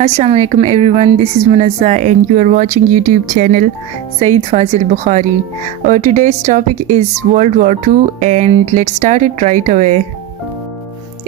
Assalamu alaikum everyone, this is Munazza and you are watching YouTube channel Saeed Fazil Bukhari. Our today's topic is World War II and let's start it right away.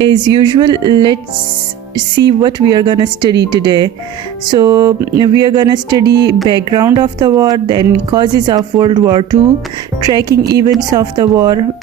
As usual, let's see what we are gonna study today. So we are gonna study background of the war, then causes of World War II, tracking events of the war,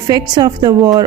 effects of the war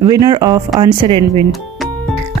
winner of answer and win.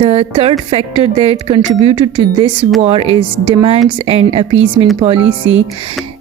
The third factor that contributed to this war is demands and appeasement policy.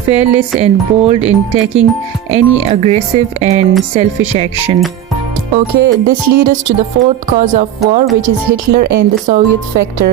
fearless and bold in taking any aggressive and selfish action. Okay, this leads us to the fourth cause of war, which is Hitler and the Soviet factor.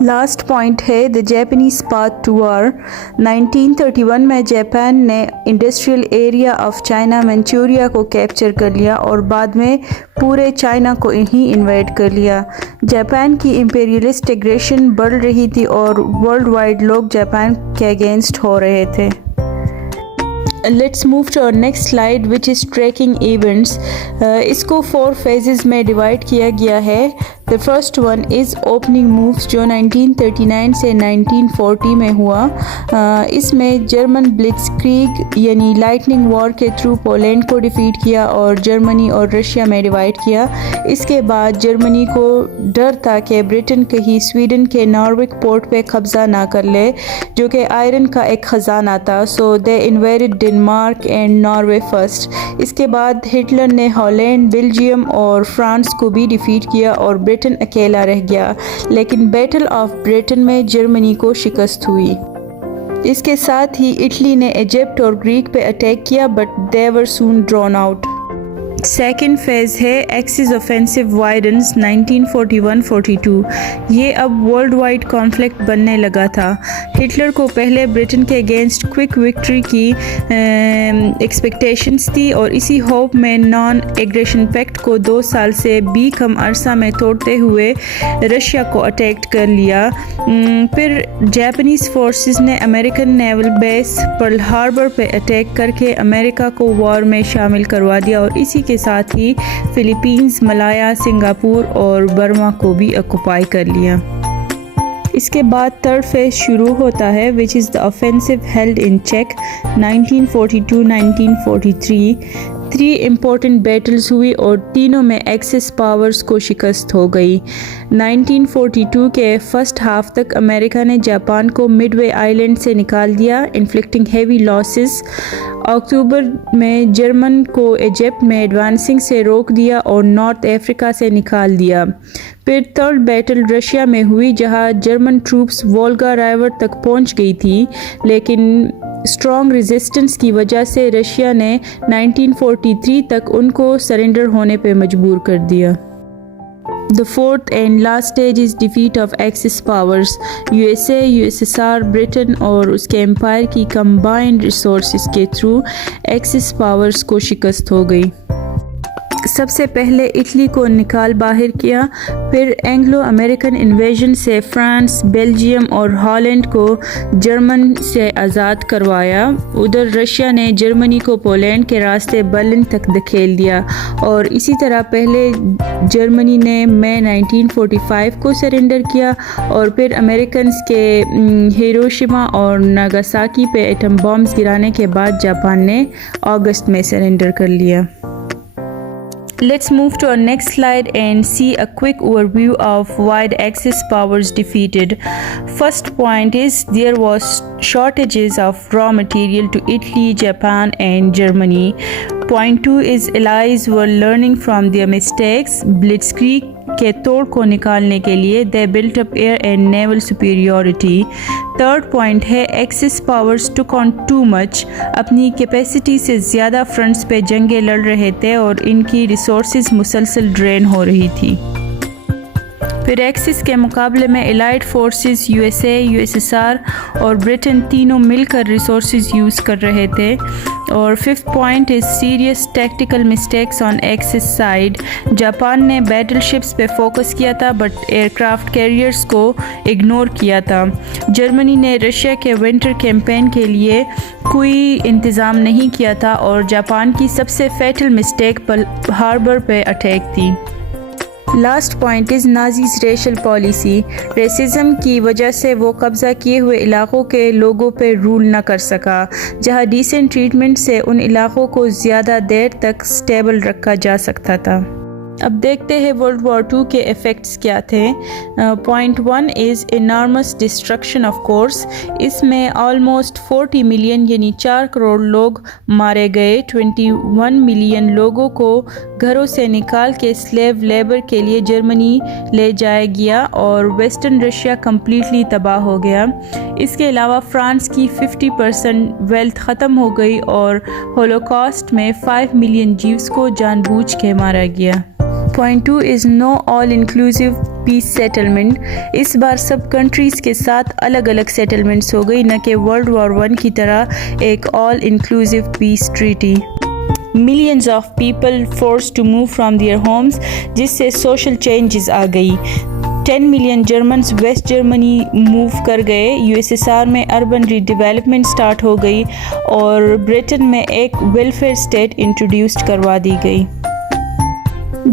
Last point ہے the Japanese path to war. 1931 میں Japan نے industrial area of China Manchuria کو capture کر لیا اور بعد میں پورے چائنا کو ہی انویڈ کر لیا۔ جاپان کی امپیریلسٹ ایگریشن بڑھ رہی تھی اور ورلڈ وائڈ لوگ جاپان کے اگینسٹ ہو رہے تھے۔ لیٹس موو ٹو اور نیکسٹ سلائیڈ وچ از ٹریکنگ ایونٹس۔ اس کو 4 phases میں ڈیوائڈ کیا گیا ہے۔ The first one is opening moves جو 1939 سے 1940 میں ہوا۔ اس میں جرمن بلٹز کریگ یعنی لائٹننگ وار کے تھرو پولینڈ کو ڈیفیٹ کیا اور جرمنی اور رشیا میں ڈیوائڈ کیا۔ اس کے بعد جرمنی کو ڈر تھا کہ برٹن کہیں سویڈن کے ناروک پورٹ پہ قبضہ نہ کر لے جو کہ آئرن کا ایک خزانہ تھا، سو دے انویڈڈ ڈنمارک اینڈ ناروے فرسٹ۔ اس کے بعد ہٹلر نے ہالینڈ، بیلجیم اور فرانس کو بھی ڈیفیٹ کیا اور برٹن اکیلا رہ گیا، لیکن بیٹل آف بریٹن میں جرمنی کو شکست ہوئی۔ اس کے ساتھ ہی اٹلی نے ایجپٹ اور گریک پہ اٹیک کیا but they were soon drawn out. Second phase ہے ایکسس آفینسو وائڈنز 1941-42۔ یہ اب ورلڈ وائڈ کانفلکٹ بننے لگا تھا۔ ہٹلر کو پہلے برٹن کے اگینسٹ کوئک وکٹری کی ایکسپیکٹیشنز تھی اور اسی ہوپ میں نان ایگریشن پیکٹ کو 2 سال سے بھی کم عرصہ میں توڑتے ہوئے رشیا کو اٹیک کر لیا۔ پھر جاپنیز فورسز نے امریکن نیول بیس پرل ہاربر پہ اٹیک کر کے امریکہ کو وار میں شامل کروا دیا اور اسی کے ساتھ ہی فلیپینز، ملایا، سنگاپور اور برما کو بھی آکوپائی کر لیا۔ اس کے بعد تھرڈ فیز شروع ہوتا ہے which is the offensive held in Czech 1942-1943۔ 3 important Beatles ہوئی اور تینوں میں ایکسس پاورز کو شکست ہو گئی۔ 1942 کے فرسٹ ہاف تک امریکہ نے جاپان کو مڈ وے آئیلینڈ سے نکال دیا انفلکٹنگ ہیوی لاسز۔ اکتوبر میں جرمن کو ایجپٹ میں ایڈوانسنگ سے روک دیا اور نارتھ افریقہ سے نکال دیا۔ پھر تھرڈ بیٹل رشیا میں ہوئی جہاں جرمن ٹروپس وولگا رائیور تک پہنچ گئی تھی، لیکن اسٹرانگ ریزسٹنس کی وجہ سے رشیا نے 1943 تک ان کو سرنڈر ہونے پہ مجبور کر دیا۔ The fourth and last stage is defeat of Axis powers۔ USA، USSR، برٹن اور اس کے امپائر کی کمبائنڈ ریسورسز کے تھرو ایکسس پاورز کو شکست ہو گئی۔ سب سے پہلے اٹلی کو نکال باہر کیا، پھر اینگلو امریکن انویژن سے فرانس، بیلجیم اور ہالینڈ کو جرمن سے آزاد کروایا۔ ادھر رشیا نے جرمنی کو پولینڈ کے راستے برلن تک دھکیل دیا اور اسی طرح پہلے جرمنی نے مئی 1945 کو سرنڈر کیا اور پھر امریکنز کے ہیروشیما اور ناگاساکی پہ ایٹم بامز گرانے کے بعد جاپان نے اگست میں سرنڈر کر لیا۔ Let's move to our next slide and see a quick overview of why the Axis powers defeated. First point is there was shortages of raw material to Italy, Japan and Germany. Point 2 is allies were learning from their mistakes. Blitzkrieg کے توڑ کو نکالنے کے لیے they built up air and naval superiority. Third point ہے Axis powers took on too much. اپنی capacity سے زیادہ فرنٹس پہ جنگیں لڑ رہے تھے اور ان کی ریسورسز مسلسل ڈرین ہو رہی تھی۔ پھر ایکسس کے مقابلے میں الائڈ فورسز USA، USSR اور برٹن تینوں مل کر ریسورسز یوز کر رہے تھے۔ اور fifth point is serious tactical mistakes on Axis side. Japan نے بیٹل شپس پہ فوکس کیا تھا بٹ ایئر کرافٹ کیریئرز کو اگنور کیا تھا۔ جرمنی نے رشیا کے ونٹر کیمپین کے لیے کوئی انتظام نہیں کیا تھا اور جاپان کی سب سے فیٹل مسٹیک پرل ہاربر پہ اٹیک تھی۔ Last point is نازیز racial policy. Racism کی وجہ سے وہ قبضہ کیے ہوئے علاقوں کے لوگوں پہ رول نہ کر سکا، جہاں ڈیسنٹ ٹریٹمنٹ سے ان علاقوں کو زیادہ دیر تک سٹیبل رکھا جا سکتا تھا۔ اب دیکھتے ہیں ورلڈ وار 2 کے ایفیکٹس کیا تھے۔ Point 1 is enormous destruction of course. اس میں آلموسٹ 40 ملین یعنی 4 کروڑ لوگ مارے گئے۔ 21 ملین لوگوں کو گھروں سے نکال کے سلیو لیبر کے لیے جرمنی لے جایا گیا اور ویسٹرن رشیا کمپلیٹلی تباہ ہو گیا۔ اس کے علاوہ فرانس کی 50% ویلتھ ختم ہو گئی اور ہولوکاسٹ میں 5 ملین جیوز کو جان بوجھ کے مارا گیا۔ Point 2 is no all inclusive peace settlement. اس بار سب کنٹریز کے ساتھ الگ الگ سیٹلمنٹس ہو گئی، نہ کہ ورلڈ وار 1 کی طرح ایک all inclusive peace treaty. Millions of people forced to move from their homes جس سے social changes آ گئی. 10 million Germans West Germany move کر گئے. USSR میں اربن ری ڈیولپمنٹ سٹارٹ ہو گئی اور برٹن میں ایک ویلفیئر اسٹیٹ انٹروڈیوسڈ کروا دی گئی.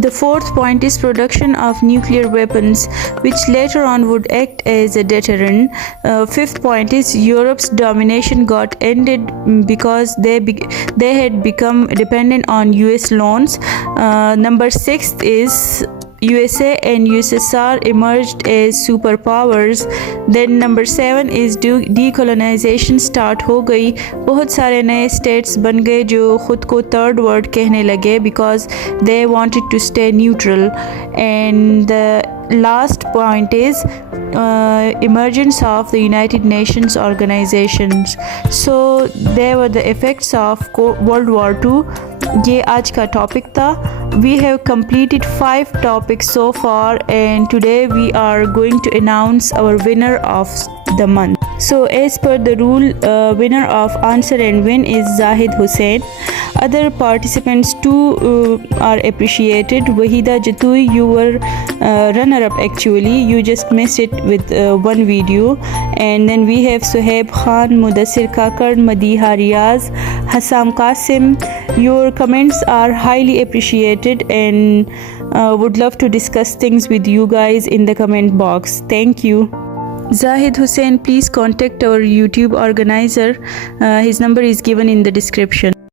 The fourth point is production of nuclear weapons, which later on would act as a deterrent. Fifth point is Europe's domination got ended because they had become dependent on US loans. Number 6 is USA and USSR emerged as superpowers. Then number 7 is decolonization start ہو گئی. بہت سارے نئے status بن گئے جو خود کو third world کہنے لگے because they wanted to stay neutral. And the last point is emergence of the United Nations organizations. So they were the effects of World War II. یہ آج کا ٹاپک تھا. We have completed 5 topics so far and today we are going to announce our winner of the month. So as per the rule, winner of Answer and Win is Zahid Hussain. Other participants too are appreciated. Wahida Jatui, you were runner up actually. You just missed it with one video. And then we have Suhaib Khan, Mudassir Kakar, Madiha Riaz, Hassam Qasim. Your comments are highly appreciated and would love to discuss things with you guys in the comment box. Thank you. Zahid Hussain, please contact our YouTube organizer. His number is given in the description.